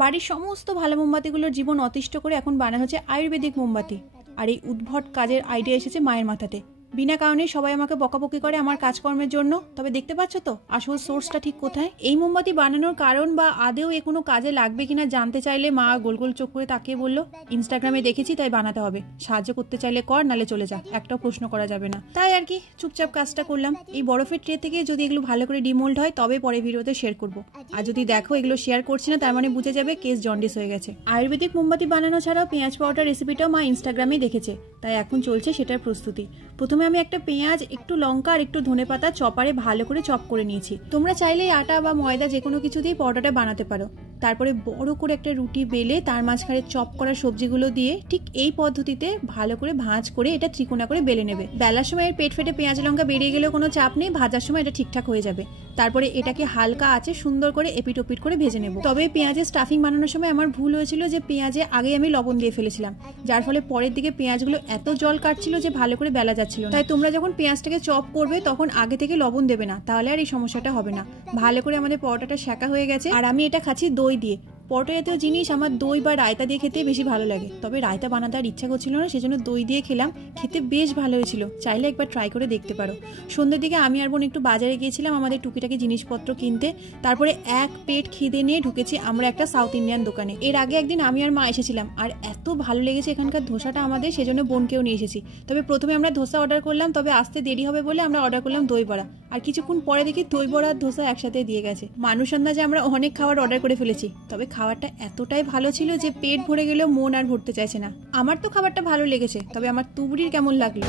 বাড়ির সমস্ত ভালো মোমবাতিগুলোর জীবন অতিষ্ঠ করে এখন বানানো হচ্ছে আয়ুর্বেদিক মোমবাতি। আর এই উদ্ভট কাজের আইডিয়া এসেছে মায়ের মাথাতে। বিনা কারণে সবাই আমাকে বকাবকি করে আমার কাজকর্মের জন্য। তবে দেখতে পাচ্ছ তো আসল সোর্সটা ঠিক কোথায়। এই মোমবাতি বানানোর কারণ বা আদেও এ কোনো কাজে লাগবে কিনা জানতে চাইলে মা গোল গোল চোখ করে তাকিয়ে বলল, ইনস্টাগ্রামে দেখেছি তাই বানাতে হবে, সাহায্য করতে চাইলে কর, নালে চলে যা, একটাও প্রশ্ন করা যাবে না। তাই আর কি চুপচাপ কাজটা করলাম। এই বরফের ট্রে থেকে যদি এগুলো ভালো করে ডিমোল্ড হয় তবে পরে ভিডিওতে শেয়ার করব। আর যদি দেখো এগুলো শেয়ার করছি না তার মানে বুঝে যাবে কেস জন্ডিস হয়ে গেছে। আয়ুর্বেদিক মোমবাতি বানানো ছাড়াও পেঁয়াজ পাউডার রেসিপিটাও মা ইনস্টাগ্রামে দেখেছে, তাই এখন চলছে সেটার প্রস্তুতি। প্রথমে আমি একটা পেঁয়াজ, একটু লঙ্কা আর একটু ধনেপাতা চপারে ভালো করে চপ করে নিয়েছি। তোমরা চাইলে আটা বা ময়দা যে কোনো কিছু দিয়ে পাউডারটা বানাতে পারো। তারপরে বড় করে একটা রুটি বেলে তার মাঝখানে চপ করা সবজিগুলো দিয়ে ঠিক এই পদ্ধতিতে ভালো করে ভাঁজ করে এটা ত্রিকোণা করে বেলে নেবে। বেলার সময় এর পেট ফেটে পেঁয়াজ লঙ্কা বেরিয়ে গেলেও কোনো চাপ নেই, ভাজার সময় এটা ঠিকঠাক হয়ে যাবে। তারপরে এটাকে হালকা আঁচে সুন্দর করে এপিট ওপিট করে ভেজে নেব। তবে পেঁয়াজের স্টাফিং বানানোর সময় আমার ভুল হয়েছিল যে পেঁয়াজে আগে আমি লবণ দিয়ে ফেলেছিলাম, যার ফলে পরের দিকে পেঁয়াজগুলো এত জল কাটছিল যে ভালো করে বেলা যাচ্ছিল না। তাই তোমরা যখন পেঁয়াজটাকে চপ করবে তখন আগে থেকে লবণ দেবে না, তাহলে আর এই সমস্যাটা হবে না। ভালো করে আমাদের পরোটাটা সেঁকা হয়ে গেছে আর আমি এটা খাচ্ছি দই দিয়ে। পরোটা জাতীয় জিনিস আমার দই বা রায়তা দিয়ে খেতে বেশি ভালো লাগে, তবে রায়তা বানাতে আর ইচ্ছা করছিল না, সেজন্য দই দিয়ে খেলাম। খেতে বেশ ভালো হয়েছিল, চাইলে একবার ট্রাই করে দেখতে পারো। সন্ধ্যের দিকে আমি আর বোন একটু বাজারে গিয়েছিলাম আমাদের টুকিটাকি জিনিসপত্র কিনতে। তারপরে এক পেট খিদে নিয়ে ঢুকেছি আমরা একটা সাউথ ইন্ডিয়ান দোকানে। এর আগে একদিন আমি আর মা এসেছিলাম আর এত ভালো লেগেছে এখানকার ধোসাটা আমাদের, সেজন্য বোনকেও নিয়ে এসেছি। তবে প্রথমে আমরা ধোসা অর্ডার করলাম, তবে আসতে দেরি হবে বলে আমরা অর্ডার করলাম দই বড়া। আর কিছুক্ষণ পরে দেখি দই বড়া আর ধোসা একসাথে দিয়ে গেছে। মানুষ আন্দাজে আমরা অনেক খাবার অর্ডার করে ফেলেছি, তবে খাবারটা এতটাই ভালো ছিল যে পেট ভরে গেলেও মন আর ভরতে চাইছে না। আমার তো খাবারটা ভালো লেগেছে, তবে আমার তুবড়ির কেমন লাগলো?